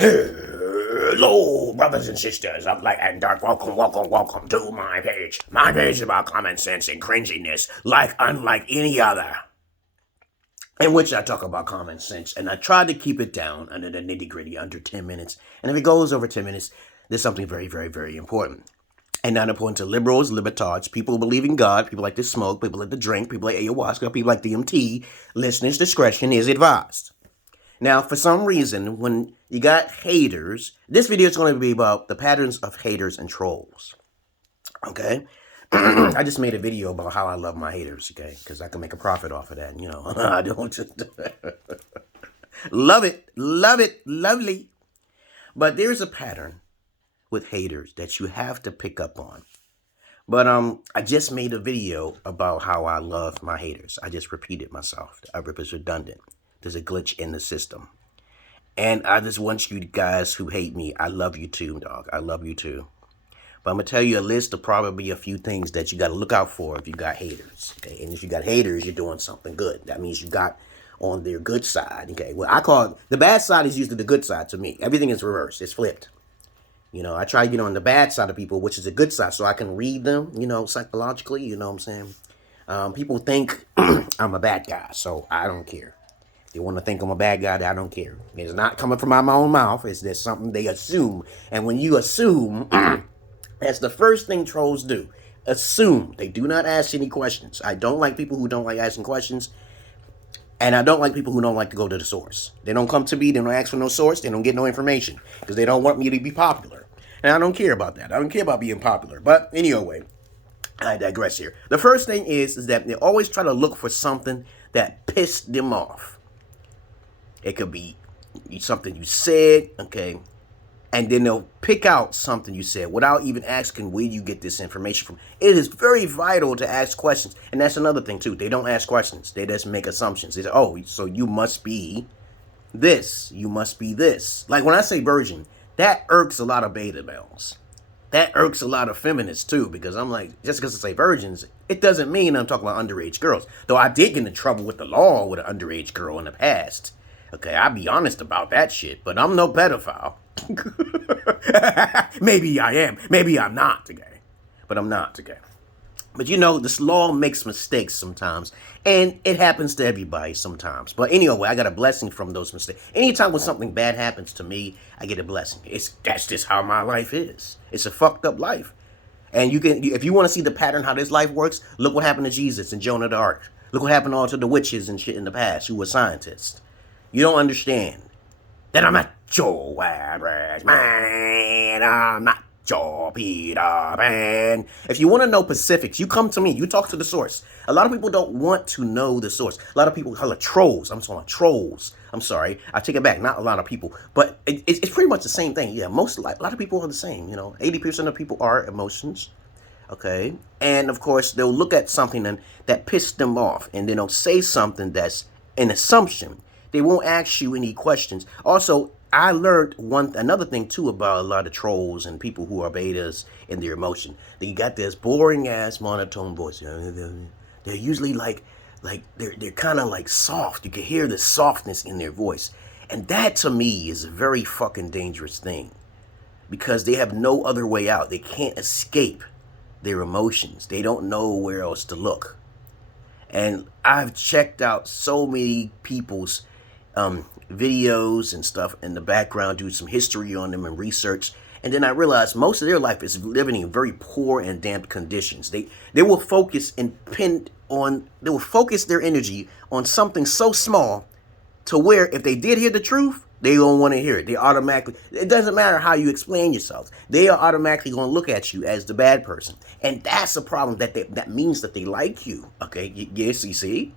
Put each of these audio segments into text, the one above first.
Hello, brothers and sisters of light and dark. Welcome to my page. My page is about common sense and cringiness, unlike any other, in which I talk about common sense, and I try to keep it down under the nitty-gritty, under 10 minutes. And if it goes over 10 minutes, there's something very, very, very important. And not important to liberals, libertards, people who believe in God, people like to smoke, people like to drink, people like ayahuasca, people like DMT. Listeners' discretion is advised. Now, for some reason, when you got haters, this video is going to be about the patterns of haters and trolls. Okay? I just made a video about how I love my haters, okay? Because I can make a profit off of that, you know. I don't love it, lovely. But there's a pattern with haters that you have to pick up on. But I just made a video about how I love my haters. I just repeated myself. I rip is redundant. There's a glitch in the system. And I just want you guys who hate me, I love you too, dog. I love you too. But I'm going to tell you a list of probably a few things that you got to look out for if you got haters. Okay? And if you got haters, you're doing something good. That means you got on their good side. Okay? Well, I call it, the bad side is usually the good side to me. Everything is reversed. It's flipped. You know, I try to get on the bad side of people, which is the good side, so I can read them, you know, psychologically. You know what I'm saying? People think I'm a bad guy, so I don't care. They want to think I'm a bad guy, I don't care. It's not coming from my own mouth. It's just something they assume. And when you assume, that's the first thing trolls do. Assume. They do not ask any questions. I don't like people who don't like asking questions. And I don't like people who don't like to go to the source. They don't come to me. They don't ask for no source. They don't get no information. Because they don't want me to be popular. And I don't care about that. I don't care about being popular. But anyway, I digress here. The first thing is that they always try to look for something that pissed them off. It could be something you said, okay? And then they'll pick out something you said without even asking where you get this information from. It is very vital to ask questions. And that's another thing, too. They don't ask questions. They just make assumptions. They say, oh, so you must be this. You must be this. Like when I say virgin, that irks a lot of beta males. That irks a lot of feminists, too, because I'm like, just because I say virgins, it doesn't mean I'm talking about underage girls. Though I did get into trouble with the law with an underage girl in the past. Okay, I'll be honest about that shit, but I'm no pedophile. Maybe I am. Maybe I'm not, okay? But I'm not, okay? But you know, this law makes mistakes sometimes, and it happens to everybody sometimes. But anyway, I got a blessing from those mistakes. Anytime when something bad happens to me, I get a blessing. That's just how my life is. It's a fucked up life. And you can, if you want to see the pattern how this life works, look what happened to Jesus and Jonah the Ark. Look what happened all to the witches and shit in the past who were scientists. You don't understand that I'm not your average man. I'm not your Peter Pan. If you want to know specifics, you come to me. You talk to the source. A lot of people don't want to know the source. A lot of people call it trolls. I'm talking trolls. I'm sorry. I take it back. Not a lot of people. But it's pretty much the same thing. Yeah, a lot of people are the same. You know, 80% of people are emotions. Okay? And, of course, they'll look at something that pissed them off. And then they'll say something that's an assumption. They won't ask you any questions. Also, I learned another thing, too, about a lot of trolls and people who are betas in their emotion. They got this boring-ass monotone voice. They're usually they're kind of like soft. You can hear the softness in their voice. And that, to me, is a very fucking dangerous thing. Because they have no other way out. They can't escape their emotions. They don't know where else to look. And I've checked out so many people's videos and stuff in the background, do some history on them and research, and then I realized most of their life is living in very poor and damp conditions. They will focus they will focus their energy on something so small to where if they did hear the truth, they don't want to hear it. They automatically, it doesn't matter how you explain yourself, they are automatically going to look at you as the bad person. And that's a problem. That means that they like you. Okay, yes, you see?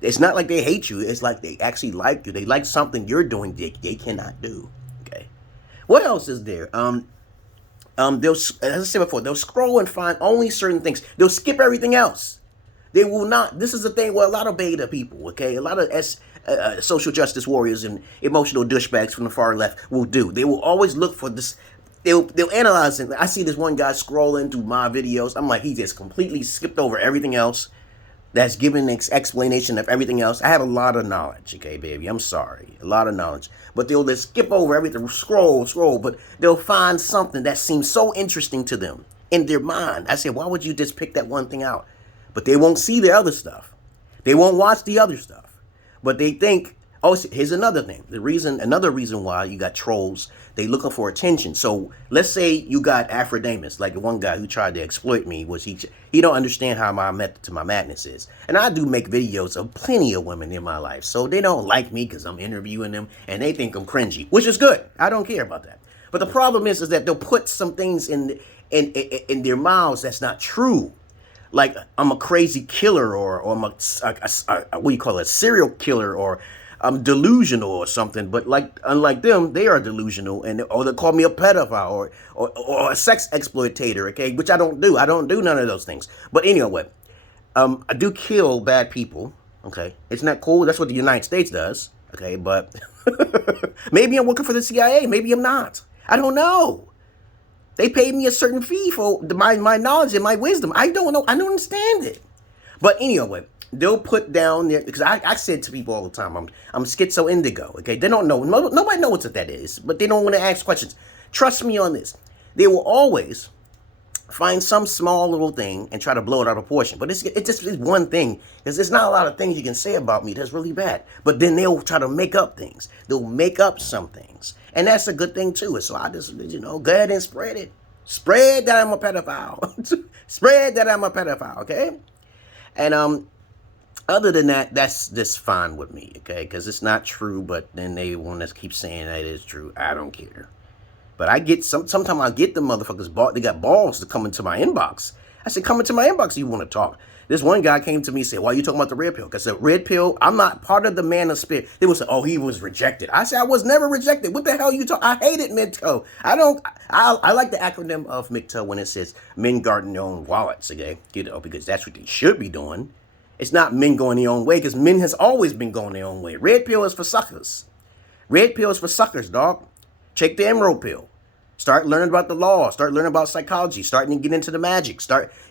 It's not like they hate you. It's like they actually like you. They like something you're doing they cannot do. Okay. What else is there? They'll, as I said before, they'll scroll and find only certain things. They'll skip everything else. They will not. This is the thing with a lot of beta people. Okay, a lot of social justice warriors and emotional douchebags from the far left will do. They will always look for this. They'll analyze it. I see this one guy scrolling through my videos. I'm like, he just completely skipped over everything else. that's giving an explanation of everything else. I have a lot of knowledge, okay, baby. I'm sorry. A lot of knowledge. But they'll just skip over everything, scroll, but they'll find something that seems so interesting to them in their mind. I said, why would you just pick that one thing out? But they won't see the other stuff. They won't watch the other stuff. But they think, oh, here's another thing. Another reason why you got trolls, they looking for attention. So let's say you got Aphrodite, like the one guy who tried to exploit me, was he don't understand how my method to my madness is. And I do make videos of plenty of women in my life. So they don't like me because I'm interviewing them and they think I'm cringy, which is good. I don't care about that. But the problem is that they'll put some things in their mouths that's not true. Like I'm a crazy killer, or I'm a what do you call it, a serial killer, or I'm delusional or something. But like, unlike them, they are delusional, or they call me a pedophile or a sex exploitator. Okay, which I don't do. I don't do none of those things. But anyway, I do kill bad people. Okay, it's not cool. That's what the United States does. Okay, but maybe I'm working for the CIA. Maybe I'm not. I don't know. They paid me a certain fee for my knowledge and my wisdom. I don't know. I don't understand it. But anyway, they'll put down there, because I said to people all the time, I'm Schizo-Indigo. Okay, they don't know. Nobody knows what that is, but they don't want to ask questions. Trust me on this. They will always find some small little thing and try to blow it out of proportion. But it's just one thing, because there's not a lot of things you can say about me that's really bad. But then they'll try to make up things. They'll make up some things. And that's a good thing too. So I just, go ahead and spread it. Spread that I'm a pedophile. Spread that I'm a pedophile, okay? And other than that, that's just fine with me, okay? Because it's not true, but then they want to keep saying that it is true. I don't care. But I get sometimes I get the motherfuckers, they got balls to come into my inbox. I said, come into my inbox if you want to talk. This one guy came to me and said, why are you talking about the red pill? Because the red pill, I'm not part of the man of spirit. They would say, oh, he was rejected. I said, I was never rejected. What the hell you talk? I hated MGTOW. I like the acronym of MGTOW when it says men guarding their own wallets, okay? Because that's what they should be doing. It's not men going their own way, because men has always been going their own way. Red pill is for suckers. Red pill is for suckers, dog. Check the emerald pill. Start learning about the law. Start learning about psychology. Starting to get into the magic.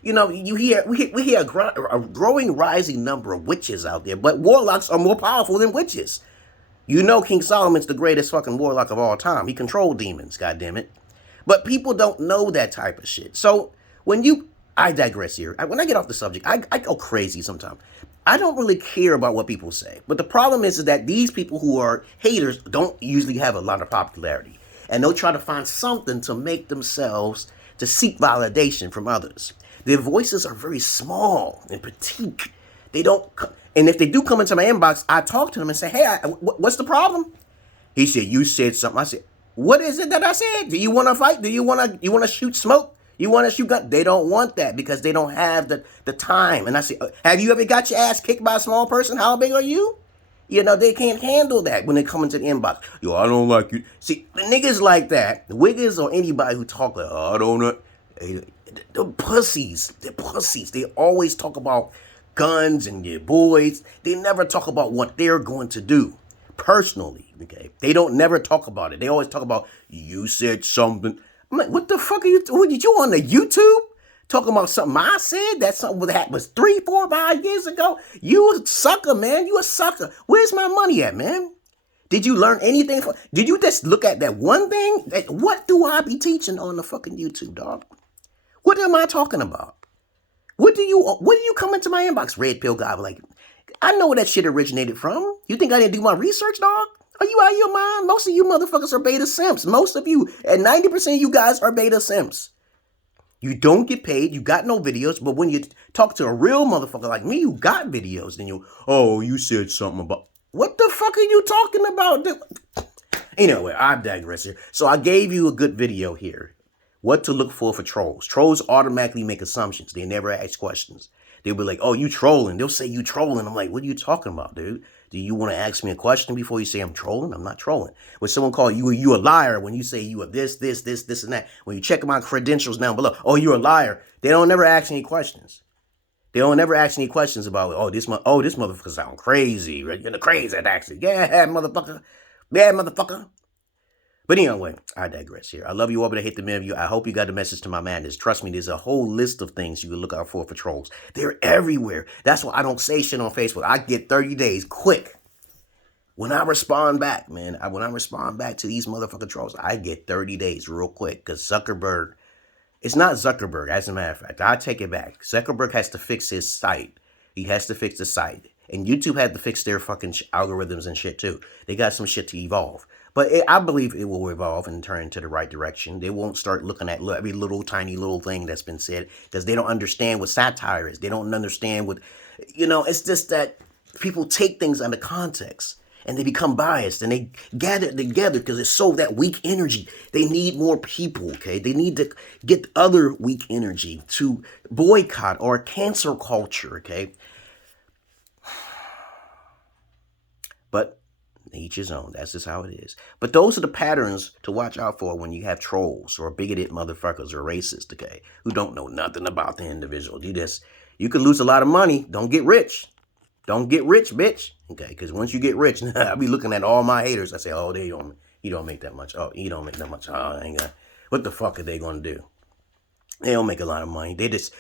We hear a growing, rising number of witches out there, but warlocks are more powerful than witches. King Solomon's the greatest fucking warlock of all time. He controlled demons, goddammit. But people don't know that type of shit. So I digress here. When I get off the subject, I go crazy sometimes. I don't really care about what people say. But the problem is that these people who are haters don't usually have a lot of popularity. And they'll try to find something to make themselves, to seek validation from others. Their voices are very small and petite. And if they do come into my inbox, I talk to them and say, hey, what's the problem? He said, you said something. I said, what is it that I said? Do you want to fight? Do you want to shoot smoke? You want to shoot gun? They don't want that because they don't have the time. And I said, have you ever got your ass kicked by a small person? How big are you? They can't handle that when they come into the inbox. Yo, I don't like you. See, the niggas like that, the wiggers or anybody who talk like, oh, I don't know. They're pussies. They're pussies. They always talk about guns and their boys. They never talk about what they're going to do personally, okay? They don't never talk about it. They always talk about, you said something. I'm like, what the fuck are you, did you on the YouTube? Talking about something I said, that something that was 3, 4, 5 years ago. You a sucker, man. You a sucker. Where's my money at, man? Did you learn anything? Did you just look at that one thing? What do I be teaching on the fucking YouTube, dog? What am I talking about? What do you come into my inbox, red pill guy? Like, I know where that shit originated from. You think I didn't do my research, dog? Are you out of your mind? Most of you motherfuckers are beta simps. Most of you, and 90% of you guys are beta simps. You don't get paid, you got no videos, but when you talk to a real motherfucker like me who got videos, then you said something about, what the fuck are you talking about? Anyway, I digress here. So I gave you a good video here. What to look for trolls. Trolls automatically make assumptions. They never ask questions. They'll be like, oh, you trolling. They'll say you trolling. I'm like, what are you talking about, dude? Do you want to ask me a question before you say I'm trolling? I'm not trolling. When someone call you a liar, when you say you are this, and that, when you check my credentials down below, oh, you're a liar. They don't never ask any questions. They don't never ask any questions about, this motherfucker sound crazy. Right? You're the crazy, actually. Yeah, motherfucker. Yeah, motherfucker. But anyway, I digress here. I love you all, but I hate the many of you. I hope you got the message to my madness. Trust me, there's a whole list of things you can look out for trolls. They're everywhere. That's why I don't say shit on Facebook. I get 30 days quick. When I respond back, man, when I respond back to these motherfucking trolls, I get 30 days real quick. Because Zuckerberg, it's not Zuckerberg, as a matter of fact. I take it back. Zuckerberg has to fix his site. He has to fix the site. And YouTube had to fix their fucking algorithms and shit too. They got some shit to evolve. But I believe it will evolve and turn into the right direction. They won't start looking at every little tiny little thing that's been said because they don't understand what satire is. They don't understand what, it's just that people take things out of context and they become biased and they gather together because it's so that weak energy. They need more people, okay? They need to get other weak energy to boycott or cancel culture, okay? But each his own. That's just how it is. But those are the patterns to watch out for when you have trolls or bigoted motherfuckers or racists, okay, who don't know nothing about the individual. You could lose a lot of money. Don't get rich. Don't get rich, bitch. Okay, because once you get rich, I'll be looking at all my haters. I say, oh, you don't make that much. Oh, you don't make that much. Oh, I ain't got. What the fuck are they gonna do? They don't make a lot of money.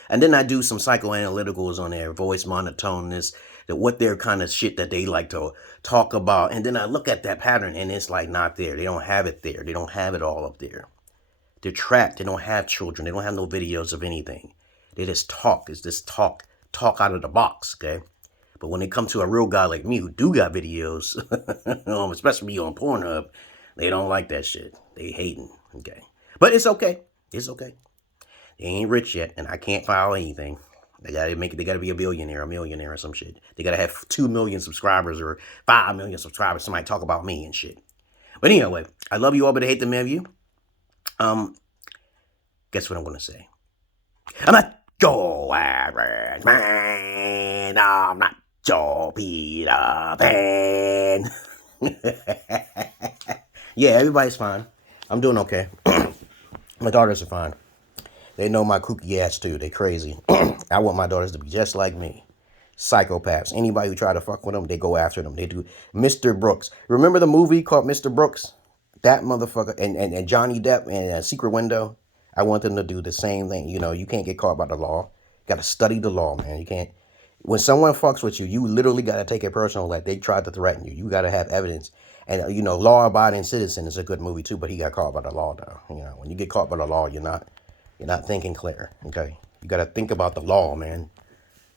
And then I do some psychoanalyticals on their voice monotoneness, what their kind of shit that they like to talk about. And then I look at that pattern and it's like not there. They don't have it there. They don't have it all up there. They're trapped. They don't have children. They don't have no videos of anything. They just talk. It's just talk out of the box, okay? But when it comes to a real guy like me who do got videos, especially on PORNHUB, they don't like that shit. They hating, okay? But it's okay. It's okay. They ain't rich yet, and I can't file anything. They gotta be a millionaire or some shit. They gotta have 2 million subscribers or 5 million subscribers. Somebody talk about me and shit. But anyway, I love you all, but I hate the many of you. Guess what I'm gonna say? I'm not your average man. I'm not your Peter Pan. Yeah, everybody's fine. I'm doing okay. My daughters are fine. They know my kooky ass too. They crazy. I want my daughters to be just like me. Psychopaths. Anybody who try to fuck with them, they go after them. They do. Mr. Brooks. Remember the movie called Mr. Brooks? That motherfucker. And Johnny Depp and Secret Window. I want them to do the same thing. You can't get caught by the law. You got to study the law, man. You can't. When someone fucks with you, you literally got to take it personal. Like they tried to threaten you. You got to have evidence. And, Law Abiding Citizen is a good movie too, but he got caught by the law though. When you get caught by the law, you're not thinking clear, okay? You got to think about the law, man.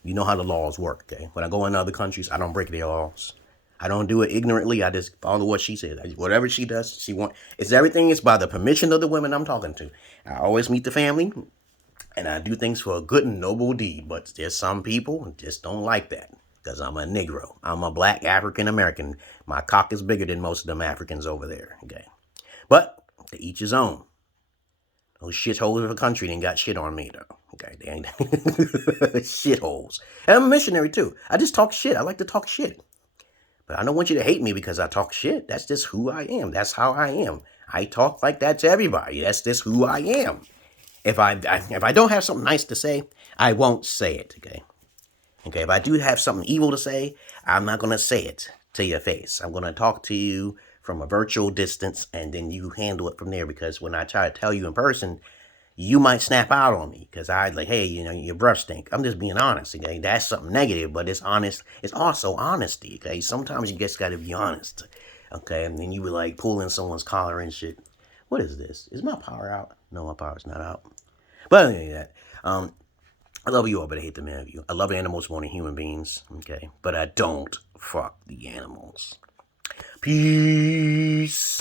You know how the laws work, okay? When I go into other countries, I don't break their laws. I don't do it ignorantly. I just follow what she says. Whatever she does, everything is by the permission of the women I'm talking to. I always meet the family, and I do things for a good and noble deed. But there's some people who just don't like that because I'm a Negro. I'm a black African American. My cock is bigger than most of them Africans over there, okay? But to each his own. Those shitholes of a country didn't got shit on me, though. Okay, they ain't shitholes. And I'm a missionary, too. I just talk shit. I like to talk shit. But I don't want you to hate me because I talk shit. That's just who I am. That's how I am. I talk like that to everybody. That's just who I am. If I don't have something nice to say, I won't say it, okay? Okay, if I do have something evil to say, I'm not going to say it to your face. I'm going to talk to you from a virtual distance, and then you handle it from there, because when I try to tell you in person, you might snap out on me, because I'd like, hey, your breath stink. I'm just being honest, okay? That's something negative, but it's honest. It's also honesty, okay? Sometimes you just got to be honest, okay? And then you would like pulling someone's collar and shit. What is this? Is my power out? No, my power's not out. But anyway, I love you all, but I hate the many of you. I love animals more than human beings, okay? But I don't fuck the animals. Peace.